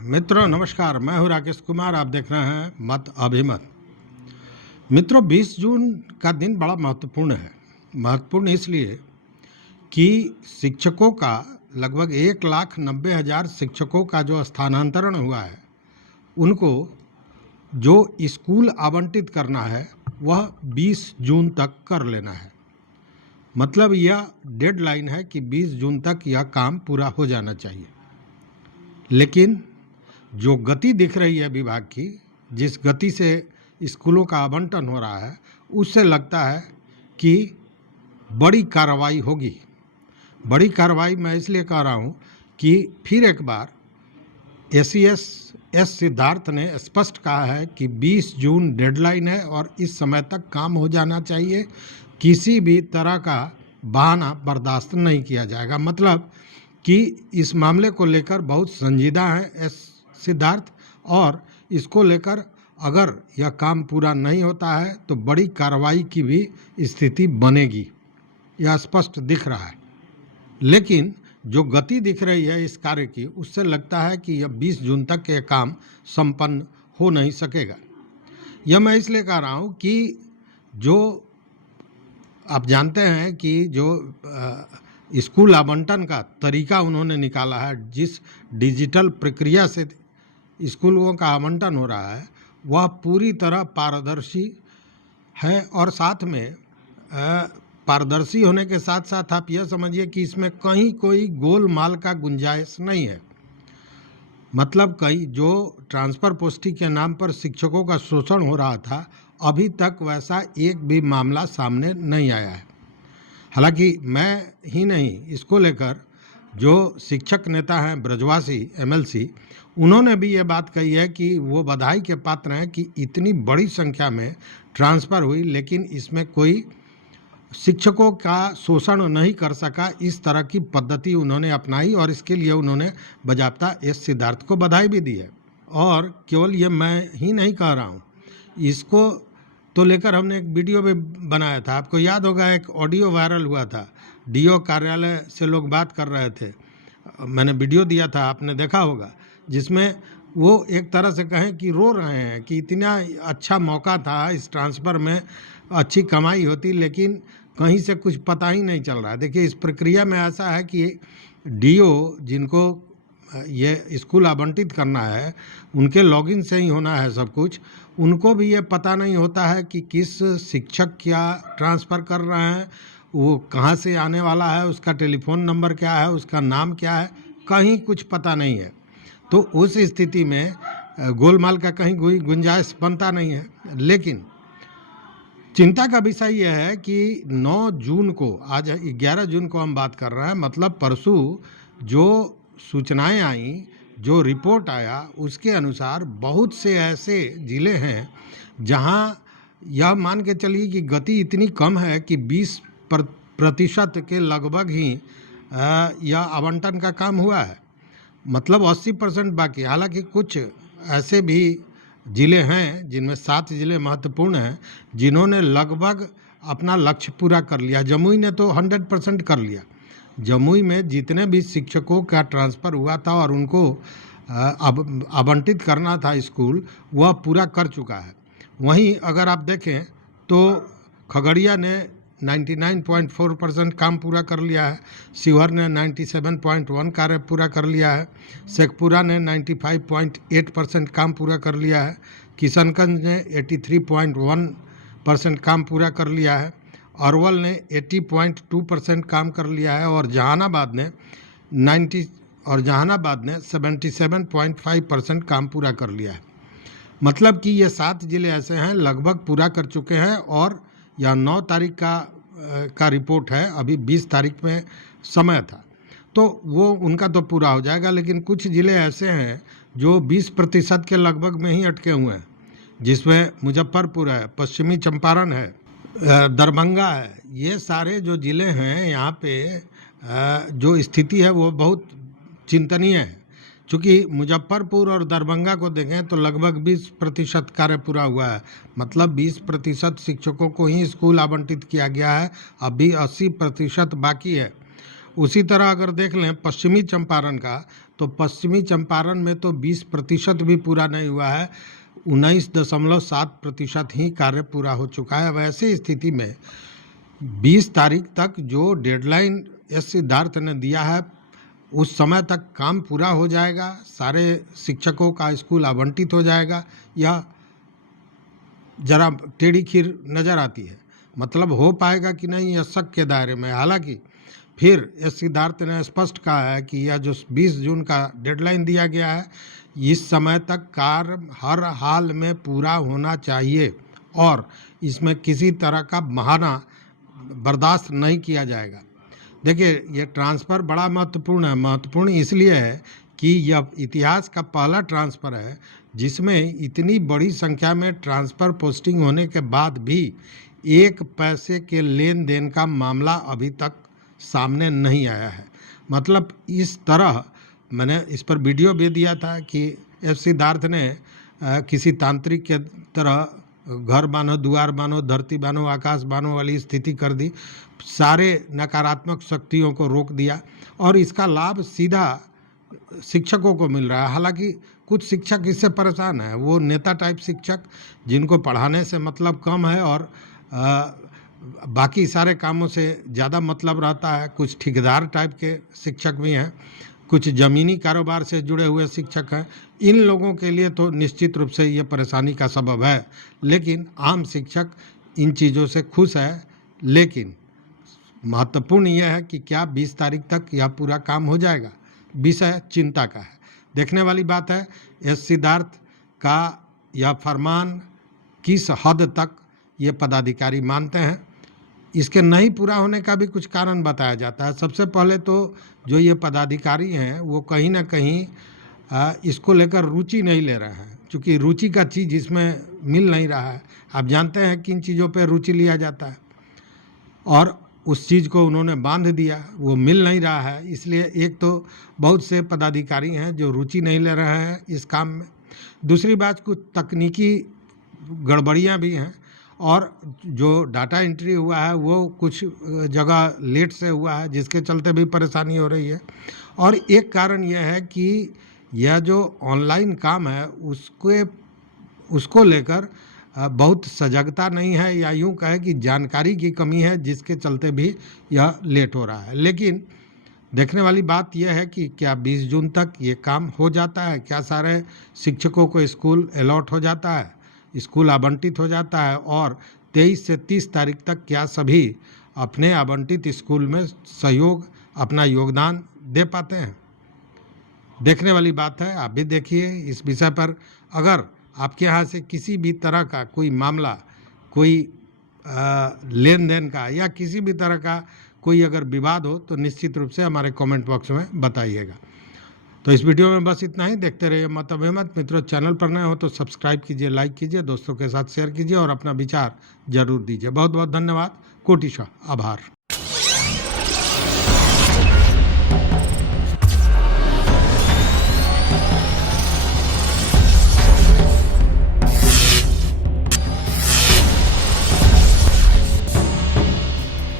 मित्रों नमस्कार, मैं हूं राकेश कुमार। आप देख रहे हैं मत अभिमत। मित्रों 20 जून का दिन बड़ा महत्वपूर्ण है। महत्वपूर्ण इसलिए कि शिक्षकों का लगभग 1,90,000 शिक्षकों का जो स्थानांतरण हुआ है, उनको जो स्कूल आवंटित करना है वह 20 जून तक कर लेना है। मतलब यह डेडलाइन है कि 20 जून तक यह काम पूरा हो जाना चाहिए। लेकिन जो गति दिख रही है विभाग की, जिस गति से स्कूलों का आवंटन हो रहा है, उससे लगता है कि बड़ी कार्रवाई होगी। बड़ी कार्रवाई मैं इसलिए कह रहा हूँ कि फिर एक बार एस सिद्धार्थ ने स्पष्ट कहा है कि 20 जून डेडलाइन है और इस समय तक काम हो जाना चाहिए। किसी भी तरह का बहाना बर्दाश्त नहीं किया जाएगा। मतलब कि इस मामले को लेकर बहुत संजीदा है एस सिद्धार्थ, और इसको लेकर अगर यह काम पूरा नहीं होता है तो बड़ी कार्रवाई की भी स्थिति बनेगी, यह स्पष्ट दिख रहा है। लेकिन जो गति दिख रही है इस कार्य की, उससे लगता है कि यह 20 जून तक यह काम संपन्न हो नहीं सकेगा। यह मैं इसलिए कह रहा हूँ कि जो आप जानते हैं कि जो स्कूल आवंटन का तरीका उन्होंने निकाला है, जिस डिजिटल प्रक्रिया से स्कूलों का आवंटन हो रहा है, वह पूरी तरह पारदर्शी है। और साथ में पारदर्शी होने के साथ साथ आप यह समझिए कि इसमें कहीं कोई गोलमाल का गुंजाइश नहीं है। मतलब कहीं जो ट्रांसफ़र पोस्टिंग के नाम पर शिक्षकों का शोषण हो रहा था, अभी तक वैसा एक भी मामला सामने नहीं आया है। हालांकि मैं ही नहीं, इसको लेकर जो शिक्षक नेता हैं ब्रजवासी MLC, उन्होंने भी ये बात कही है कि वो बधाई के पात्र हैं कि इतनी बड़ी संख्या में ट्रांसफ़र हुई, लेकिन इसमें कोई शिक्षकों का शोषण नहीं कर सका। इस तरह की पद्धति उन्होंने अपनाई और इसके लिए उन्होंने बजाबता एस सिद्धार्थ को बधाई भी दी है। और केवल ये मैं ही नहीं कह रहा हूँ, इसको तो लेकर हमने एक वीडियो भी बनाया था। आपको याद होगा, एक ऑडियो वायरल हुआ था, DO कार्यालय से लोग बात कर रहे थे। मैंने वीडियो दिया था, आपने देखा होगा, जिसमें वो एक तरह से कहें कि रो रहे हैं कि इतना अच्छा मौका था, इस ट्रांसफ़र में अच्छी कमाई होती, लेकिन कहीं से कुछ पता ही नहीं चल रहा है। देखिए इस प्रक्रिया में ऐसा है कि DO जिनको ये स्कूल आवंटित करना है, उनके लॉगिन से ही होना है सब कुछ। उनको भी ये पता नहीं होता है कि किस शिक्षक क्या ट्रांसफ़र कर रहे हैं, वो कहाँ से आने वाला है, उसका टेलीफोन नंबर क्या है, उसका नाम क्या है, कहीं कुछ पता नहीं है। तो उस स्थिति में गोलमाल का कहीं गुंजाइश बनता नहीं है। लेकिन चिंता का विषय यह है कि 9 जून को, आज 11 जून को हम बात कर रहे हैं, मतलब परसों जो सूचनाएं आई, जो रिपोर्ट आया, उसके अनुसार बहुत से ऐसे ज़िले हैं जहां यह मान के चलिए कि गति इतनी कम है कि 20% के लगभग ही यह आवंटन का काम हुआ है। मतलब 80% बाकी। हालांकि कुछ ऐसे भी ज़िले हैं जिनमें 7 ज़िले महत्वपूर्ण हैं, जिन्होंने लगभग अपना लक्ष्य पूरा कर लिया। जमुई ने तो 100% कर लिया। जमुई में जितने भी शिक्षकों का ट्रांसफ़र हुआ था और उनको आवंटित करना था स्कूल, वह पूरा कर चुका है। वहीं अगर आप देखें तो खगड़िया ने 99.4% काम पूरा कर लिया है, शिवहर ने 97.1 कार्य पूरा कर लिया है, शेखपुरा ने 95.8% काम पूरा कर लिया है, किशनगंज ने 83.1% काम पूरा कर लिया है, अरवल ने 80.2% काम कर लिया है, और जहानाबाद ने 77.5% काम पूरा कर लिया है। मतलब कि ये 7 ज़िले ऐसे हैं लगभग पूरा कर चुके हैं, और यह 9 तारीख का रिपोर्ट है। अभी 20 तारीख में समय था, तो वो उनका तो पूरा हो जाएगा। लेकिन कुछ ज़िले ऐसे हैं जो 20% के लगभग में ही अटके हुए हैं, जिसमें मुजफ्फरपुर है, पश्चिमी चंपारण है, दरभंगा है। ये सारे जो ज़िले हैं, यहाँ पे जो स्थिति है वो बहुत चिंतनीय है। चूँकि मुजफ्फरपुर और दरभंगा को देखें तो लगभग 20% कार्य पूरा हुआ है। मतलब 20% शिक्षकों को ही स्कूल आवंटित किया गया है, अभी 80% बाकी है। उसी तरह अगर देख लें पश्चिमी चंपारण का, तो पश्चिमी चंपारण में तो 20% भी पूरा नहीं हुआ है, 19.7% ही कार्य पूरा हो चुका है। वैसे स्थिति में 20 तारीख तक जो डेडलाइन एस सिद्धार्थ ने दिया है उस समय तक काम पूरा हो जाएगा, सारे शिक्षकों का स्कूल आवंटित हो जाएगा, यह जरा टेढ़ी खीर नज़र आती है। मतलब हो पाएगा कि नहीं, यह शक के दायरे में। हालांकि फिर एस सिद्धार्थ ने स्पष्ट कहा है कि यह जो 20 जून का डेडलाइन दिया गया है, इस समय तक कार्य हर हाल में पूरा होना चाहिए और इसमें किसी तरह का बहाना बर्दाश्त नहीं किया जाएगा। देखिए, ये ट्रांसफ़र बड़ा महत्वपूर्ण है। महत्वपूर्ण इसलिए है कि यह इतिहास का पहला ट्रांसफ़र है जिसमें इतनी बड़ी संख्या में ट्रांसफ़र पोस्टिंग होने के बाद भी 1 पैसे के लेन देन का मामला अभी तक सामने नहीं आया है। मतलब इस तरह मैंने इस पर वीडियो भी दिया था कि एस सिद्धार्थ ने किसी तांत्रिक के तरह घर बांधो, द्वार बांधो, धरती बांधो, आकाश बांधो वाली स्थिति कर दी, सारे नकारात्मक शक्तियों को रोक दिया और इसका लाभ सीधा शिक्षकों को मिल रहा है। हालांकि कुछ शिक्षक इससे परेशान हैं, वो नेता टाइप शिक्षक जिनको पढ़ाने से मतलब कम है और बाकी सारे कामों से ज़्यादा मतलब रहता है। कुछ ठेकेदार टाइप के शिक्षक भी हैं, कुछ ज़मीनी कारोबार से जुड़े हुए शिक्षक हैं। इन लोगों के लिए तो निश्चित रूप से ये परेशानी का सबब है, लेकिन आम शिक्षक इन चीज़ों से खुश है। लेकिन महत्वपूर्ण यह है कि क्या 20 तारीख तक यह पूरा काम हो जाएगा, विषय चिंता का है। देखने वाली बात है एस सिद्धार्थ का यह फरमान किस हद तक ये पदाधिकारी मानते हैं। इसके नहीं पूरा होने का भी कुछ कारण बताया जाता है। सबसे पहले तो जो ये पदाधिकारी हैं वो कहीं ना कहीं इसको लेकर रुचि नहीं ले रहे हैं, क्योंकि रुचि का चीज़ इसमें मिल नहीं रहा है। आप जानते हैं किन चीज़ों पर रुचि लिया जाता है, और उस चीज़ को उन्होंने बांध दिया, वो मिल नहीं रहा है। इसलिए एक तो बहुत से पदाधिकारी हैं जो रुचि नहीं ले रहे हैं इस काम में। दूसरी बात, कुछ तकनीकी गड़बड़ियां भी हैं और जो डाटा एंट्री हुआ है वो कुछ जगह लेट से हुआ है, जिसके चलते भी परेशानी हो रही है। और एक कारण यह है कि यह जो ऑनलाइन काम है उसको लेकर बहुत सजगता नहीं है, या यूँ कहे कि जानकारी की कमी है, जिसके चलते भी यह लेट हो रहा है। लेकिन देखने वाली बात यह है कि क्या 20 जून तक ये काम हो जाता है, क्या सारे शिक्षकों को स्कूल अलॉट हो जाता है, स्कूल आवंटित हो जाता है, और 23 से 30 तारीख तक क्या सभी अपने आवंटित स्कूल में अपना योगदान दे पाते हैं। देखने वाली बात है, आप भी देखिए इस विषय पर। अगर आपके यहाँ से किसी भी तरह का कोई मामला, कोई लेन देन का या किसी भी तरह का कोई अगर विवाद हो तो निश्चित रूप से हमारे कमेंट बॉक्स में बताइएगा। तो इस वीडियो में बस इतना ही। देखते रहिए मत अभिमत। मित्रों, चैनल पर नए हो तो सब्सक्राइब कीजिए, लाइक कीजिए, दोस्तों के साथ शेयर कीजिए और अपना विचार जरूर दीजिए। बहुत बहुत धन्यवाद, कोटिशः आभार।